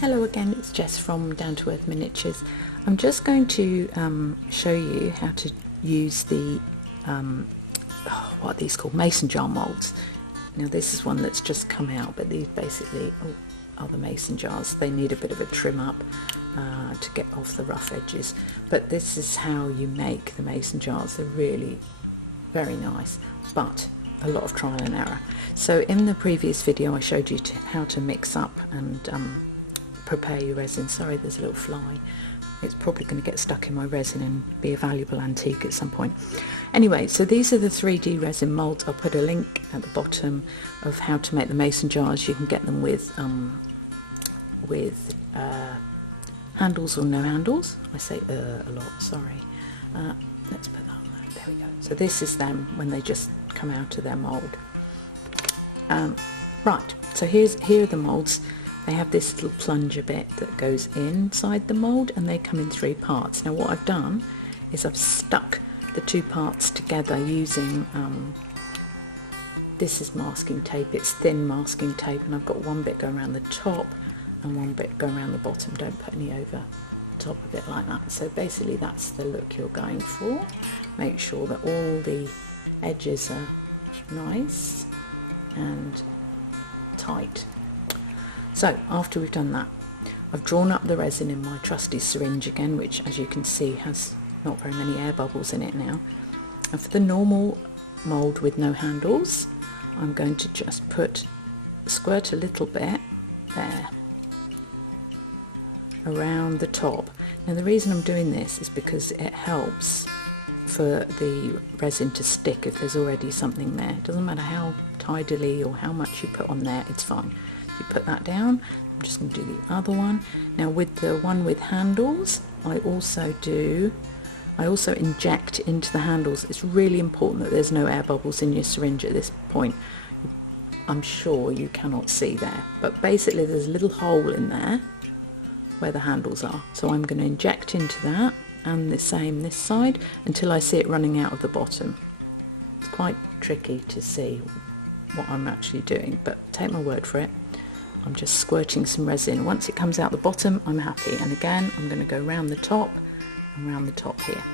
Hello again, it's Jess from Down to Earth Miniatures. I'm just going to show you how to use the, what are these called? Mason jar moulds. Now this is one that's just come out, but these basically are the mason jars. They need a bit of a trim up to get off the rough edges. But this is how you make the mason jars. They're really very nice, but a lot of trial and error. So in the previous video I showed you how to mix up and prepare your resin. Sorry, there's a little fly. It's probably going to get stuck in my resin and be a valuable antique at some point. Anyway, so these are the 3D resin molds. I'll put a link at the bottom of how to make the mason jars. You can get them with handles or no handles. I say a lot, sorry. Let's put that on there. There we go. So this is them when they just come out of their mold. Right, so here are the molds. They have this little plunger bit that goes inside the mould, and they come in 3 parts. Now what I've done is I've stuck the 2 parts together using, this is masking tape, it's thin masking tape, and I've got one bit going around the top and one bit going around the bottom. Don't put any over the top of it like that. So basically that's the look you're going for. Make sure that all the edges are nice and tight. So after we've done that, I've drawn up the resin in my trusty syringe again, which as you can see has not very many air bubbles in it now. And for the normal mould with no handles, I'm going to just squirt a little bit there around the top. Now the reason I'm doing this is because it helps for the resin to stick if there's already something there. It doesn't matter how tidily or how much you put on there, it's fine. You put that down. I'm just going to do the other one. Now with the one with handles, I also inject into the handles. It's really important that there's no air bubbles in your syringe at this point. I'm sure you cannot see there, but basically there's a little hole in there where the handles are. So I'm going to inject into that, and the same this side, until I see it running out of the bottom. It's quite tricky to see what I'm actually doing, but take my word for it. I'm just squirting some resin. Once it comes out the bottom, I'm happy. And again, I'm going to go round the top and round the top here.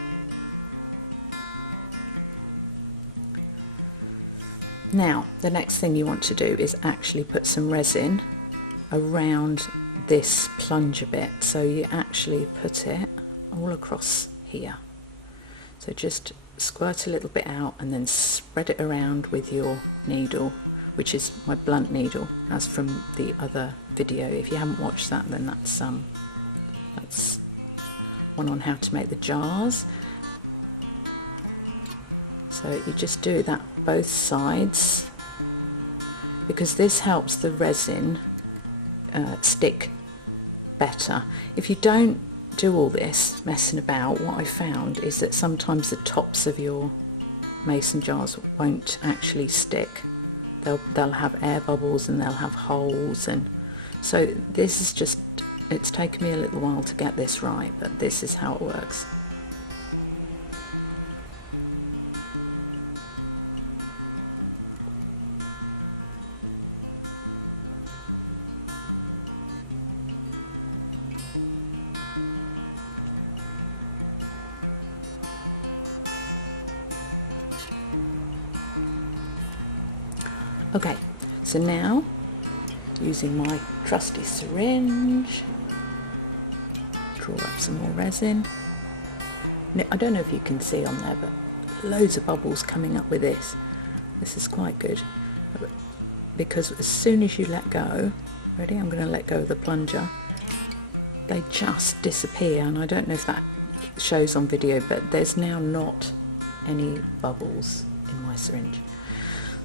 Now, the next thing you want to do is actually put some resin around this plunger bit. So you actually put it all across here. So just squirt a little bit out and then spread it around with your needle, which is my blunt needle, as from the other video. If you haven't watched that, then that's one on how to make the jars. So you just do that both sides, because this helps the resin stick better. If you don't do all this messing about, what I found is that sometimes the tops of your mason jars won't actually stick. They'll have air bubbles and they'll have holes, and so this is just, it's taken me a little while to get this right, but this is how it works. Okay, so now using my trusty syringe, draw up some more resin. Now, I don't know if you can see on there, but loads of bubbles coming up with this. This is quite good, because as soon as you let go, ready, I'm going to let go of the plunger, they just disappear. And I don't know if that shows on video, but there's now not any bubbles in my syringe.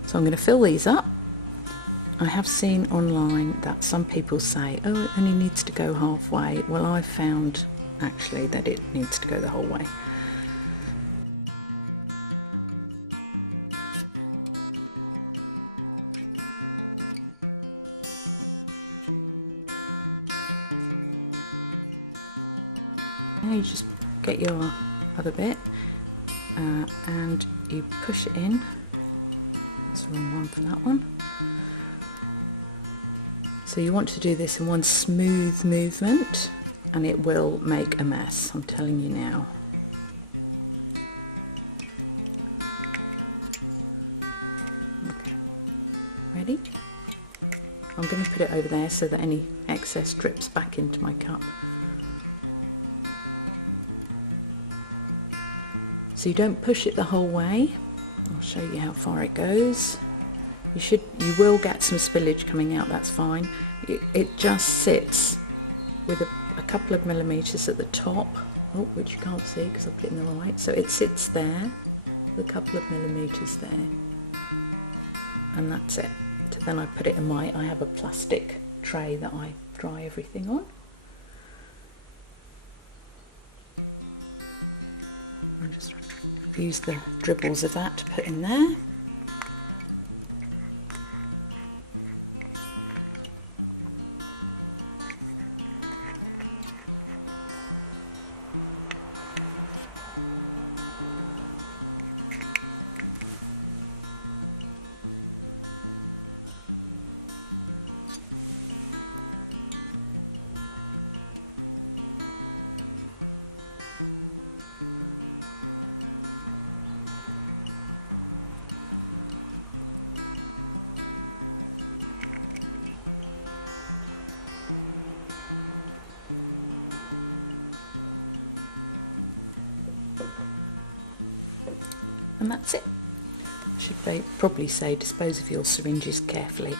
So I'm going to fill these up. I have seen online that some people say, oh, it only needs to go halfway. Well, I've found actually that it needs to go the whole way. Now you just get your other bit and you push it in. That's the wrong one for that one. So you want to do this in one smooth movement, and it will make a mess, I'm telling you now. Okay, ready? I'm going to put it over there so that any excess drips back into my cup. So you don't push it the whole way. I'll show you how far it goes. You will get some spillage coming out, that's fine. It just sits with a couple of millimeters at the top, which you can't see because I've put it in the light. So it sits there with a couple of millimeters there, and that's it. So then I put it in I have a plastic tray that I dry everything on. I'll just use the dribbles of that to put in there. And that's it. I should probably say dispose of your syringes carefully.